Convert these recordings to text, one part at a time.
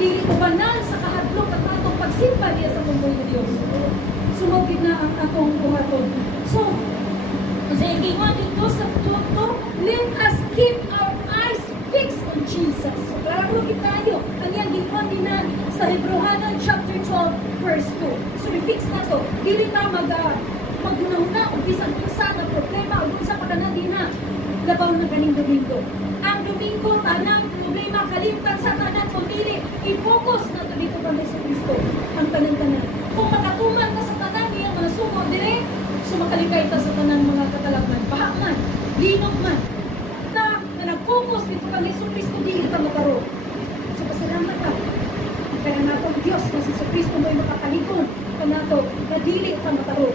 dili ubanan sa kahadlok at atong pagsimba diya sa pungkoy ni Dios. Sumugid na ang atong buhaton. So, sa ingon dito sa tuto, let us keep our eyes fixed on Jesus. So, klaro tayo. Ang yang gingon din na sa Hebrehanan chapter 12 verse 2. So, i-fix na to. Dili ta maghunahuna o bisan unsa na problema o unsa pa kana din na labaw na ganing Domingo. Ang Domingo tanang problema kalimtan sa tanan pamili. I-focus na to dito kami sa Kristo. Ang tanan-tanan. Kung makatuman ka sa tanan niyang mga sumo dire, sumakalikay ta sa tanan mga katalagman, pahaman, linog man. Na nag-focus dito kami sa Kristo dili ta makaro. So pasalamat ka. Kaya natong Diyos na si Kristo mo'y makapaligon ka nato na dili ta makaro.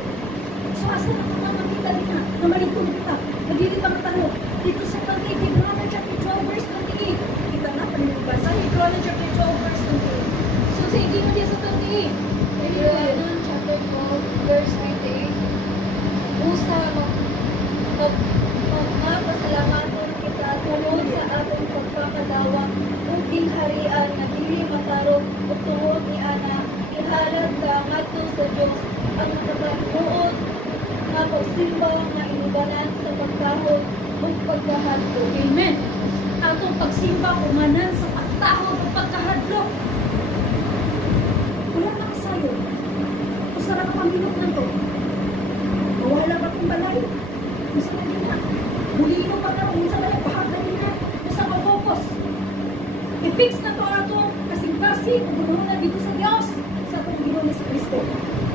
So asa na ito makita nila na malikod kita, na dili ta makaro. Dito sa Hebrehanan chapter 12 verse 28. Kita na panibasa Hebrehanan chapter 12 verse 28. So sa hindi mo diya sa 28. Hebrehanan chapter 12 verse 28. Usa magpasalamaton kita tungod sa atong pagpakadawat ug gingharian nga dili matarong ug tungod ni ana ihalad ka ngadto sa Dios ang nakabuot nga pagsimba nga inubanan sa pagkahod ug pagkahadlok. Amen. Atong pagsimba umanan sa pagtahod ug pagkahadlok. Wala na kasayo. Usara ka pamilok na to. Wala pa kong balay. Gusto na din na. Bulino pa na. Minsan na bahag na din na. Gusto ka focus. I-fix na to ato. Kasing-kasing. Gumawa na dito sa Diyos. Sa atong Ginoon sa Kristo.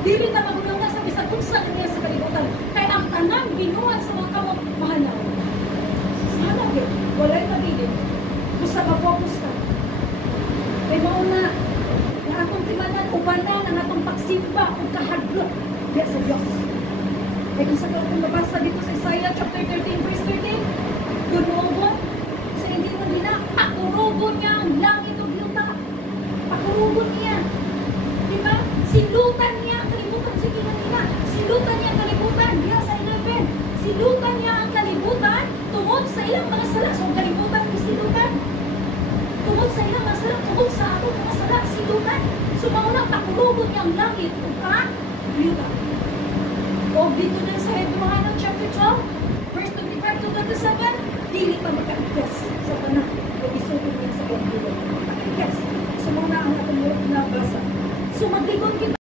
Dili na magulang na sa bisag kung saan niya sa kalibutan. Kaya ang tanang binuhat sa mga kamot mahalaw. Sana yun. Wala'y magiging. Gusto ka focus na. Kaya mauna na atong timanan ubanan ang atong pagsimba o kahadlok diya sa Diyos. Kaya kung sa kung mabasa dito sa Isaiah chapter 13 verse 13, gunugon sa hindi mo gina, pakurugon niya ang langit o luta. Pakurugon niya. Diba? Silutan niya ang kalibutan sa ginanina. Silutan niya ang kalibutan diya sa 11. Silutan niya ang kalibutan tungod sa ilang mga sala. So ang kalibutan ni silutan. Tungod sa ilang mga sala, tungod sa atong mga sala, silutan. So maunang pakurugon niya ang langit o luta. O dito na sa Hebrehanan chapter 12, verse 25 to 27, dili pa makaigas sa tanan o isugot niya sa pagdulog. Makaigas. So muna ang atong nabasa. So magligon kita.